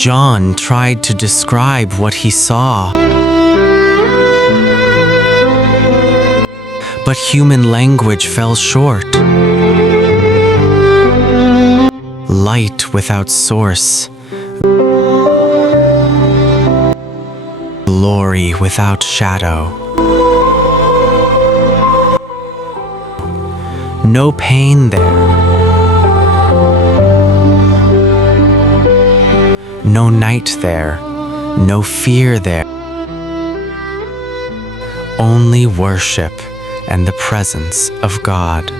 John tried to describe what he saw, but human language fell short. Light without source, glory without shadow. No pain there, no night there, no fear there. Only worship and the presence of God.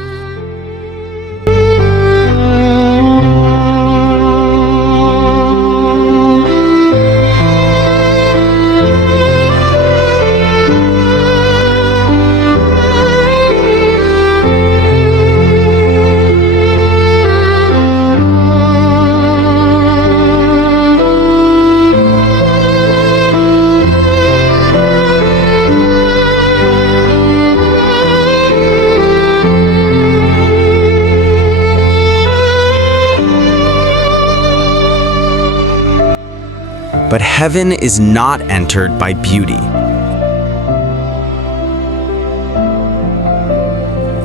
But heaven is not entered by beauty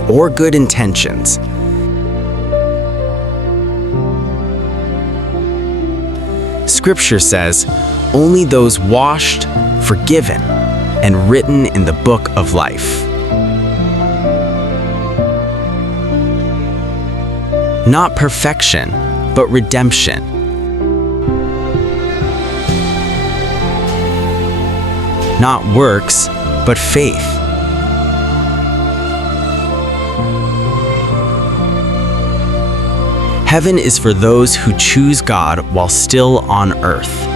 or good intentions. Scripture says, only those washed, forgiven, and written in the book of life. Not perfection, but redemption. Not works, but faith. Heaven is for those who choose God while still on earth.